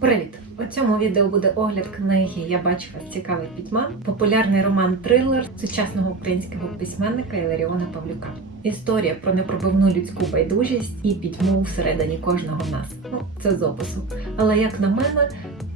Привіт! У цьому відео буде огляд книги Я бачу вас пітьма, популярний роман трилер сучасного українського письменника Іларіона Павлюка. Історія про непробивну людську байдужість і пітьму всередині кожного нас. Ну, це з опису. Але як на мене,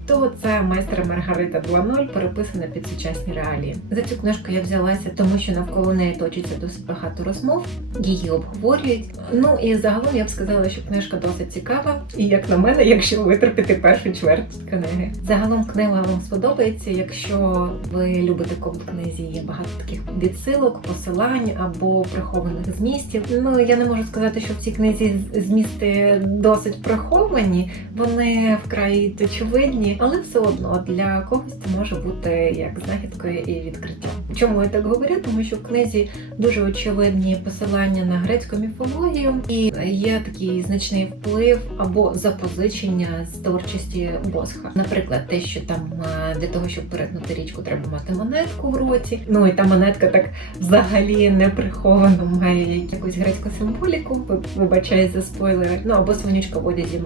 то це майстер Маргарита 2.0 переписана під сучасні реалії. За цю книжку я взялася, тому що навколо неї точиться досить багато розмов, її обговорюють. Ну і загалом я б сказала, що книжка досить цікава, і як на мене, якщо витерпіти першу чверть книги. Загалом книга вам сподобається, якщо ви любите коли в книзі є багато таких відсилок, посилань або прихованих змістів. Ну я не можу сказати, що в цій книзі змісти досить приховані, вони вкрай очевидні, але все одно для когось це може бути як знахідкою і відкриттям. Чому я так говорю? Тому що в книзі дуже очевидні посилання на грецьку міфологію, і є такий значний вплив або запозичення з творчості Босха. Наприклад, те, що там е, для того, щоб перетнути річку, треба мати монетку в роті. Ну і та монетка так взагалі не приховано має якусь грецьку символіку. Ви- Вибачаю за спойлери. Ну або свинючка в одязі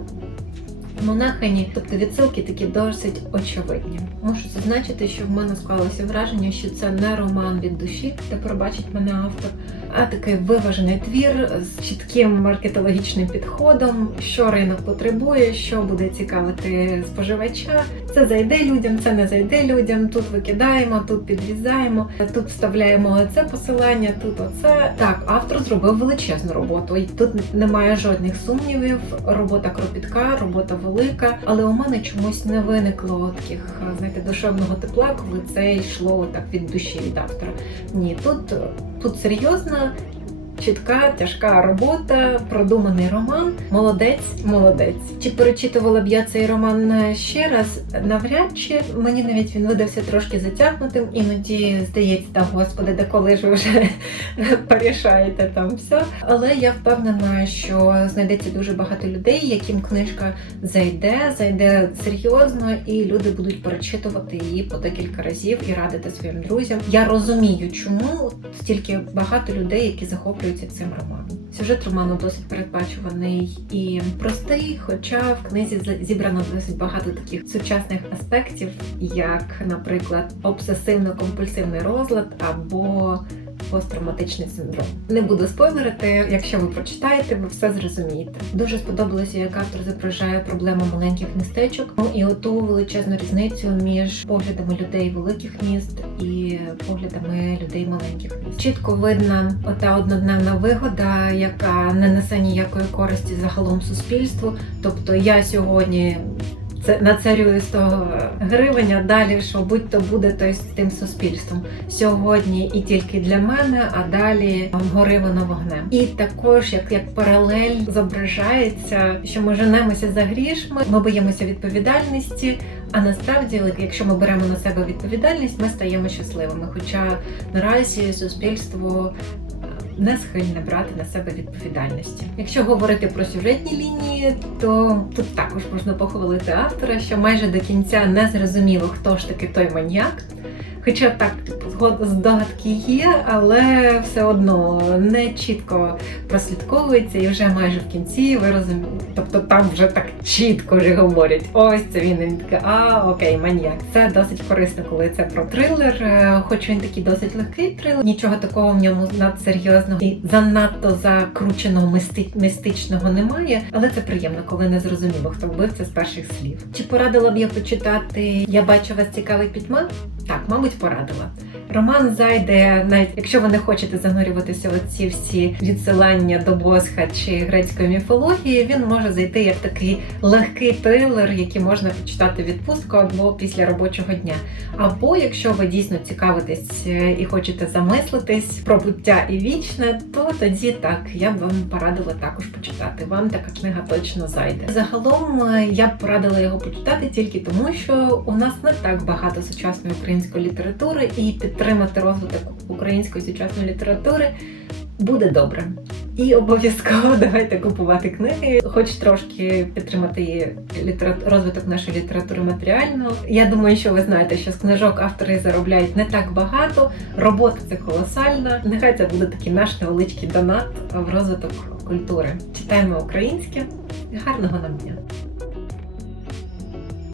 монахині, тобто відсилки такі досить очевидні. Мушу зазначити, що в мене склалося враження, що це не роман від душі, де пробачить мене автор, а такий виважений твір з чітким маркетологічним підходом, що ринок потребує, що буде цікавити споживача. Це зайде людям, це не зайде людям. Тут викидаємо, тут підрізаємо, тут вставляємо це посилання, тут оце. Так, автор зробив величезну роботу. Тут немає жодних сумнівів. Робота кропітка, робота велика, але у мене чомусь не виникло таких, знаєте, душевного тепла, коли це йшло так від душі від автора. Ні, тут, тут серйозна. Чітка, тяжка робота, продуманий роман. Молодець, молодець. Чи перечитувала б я цей роман ще раз? Навряд чи мені навіть він видався трошки затягнутим. Іноді здається, та господи, де коли ж ви вже порішаєте там все. Але я впевнена, що знайдеться дуже багато людей, яким книжка зайде, зайде серйозно, і люди будуть перечитувати її по декілька разів і радити своїм друзям. Я розумію, чому стільки багато людей, які захоплюються цим романом. Сюжет роману досить передбачуваний і простий, хоча в книзі зібрано досить багато таких сучасних аспектів, як, наприклад, обсесивно-компульсивний розлад або посттравматичний синдром. Не буду спойлерити, якщо ви прочитаєте, ви все зрозумієте. Дуже сподобалося, як автор зображає проблему маленьких містечок ну, і оту величезну різницю між поглядами людей великих міст і поглядами людей маленьких міст. Чітко видна ота однодневна вигода, яка не несе ніякої користі загалом суспільству. Тобто я сьогодні це нацарюю 100 гривень, а далі що будь-то буде то з тим суспільством. Сьогодні і тільки для мене, а далі гори воно вогнем. І також як, як паралель зображається, що ми женемося за грішми, ми боїмося відповідальності. А насправді, якщо ми беремо на себе відповідальність, ми стаємо щасливими. Хоча наразі суспільство не схильне брати на себе відповідальності. Якщо говорити про сюжетні лінії, то тут також можна похвалити автора, що майже до кінця не зрозуміло, хто ж таки той маньяк. Хоча так згод- здогадки є, але все одно не чітко прослідковується, і вже майже в кінці ви розумієте. Тобто там вже так чітко вже говорять: ось це він. І він такий, а окей, маньяк. Це досить корисно, коли це про трилер. е, Хоч він такий досить легкий трилер, нічого такого в ньому надсерйозного і занадто закрученого мисти... містичного немає. Але це приємно, коли не зрозуміло, хто вбивця з перших слів. Чи порадила б я почитати Я бачу вас цікавий пітьма? Так, мабуть, порадила. Роман зайде, навіть якщо ви не хочете занурюватися в ці всі відсилання до Босха чи грецької міфології, він може зайти як такий легкий трилер, який можна почитати відпустку або після робочого дня. Або якщо ви дійсно цікавитесь е, і хочете замислитись про буття і вічне, то тоді так я б вам порадила також почитати. Вам така книга точно зайде. Загалом е, я б порадила його почитати тільки тому, що у нас не так багато сучасної української літератури, і підтримати розвиток української сучасної літератури буде добре. І обов'язково давайте купувати книги, хоч трошки підтримати її розвиток нашої літератури матеріально. Я думаю, що ви знаєте, що з книжок автори заробляють не так багато. Робота це колосальна. Нехай це буде такий наш невеличкий донат в розвиток культури. Читаємо українське. Гарного нам дня!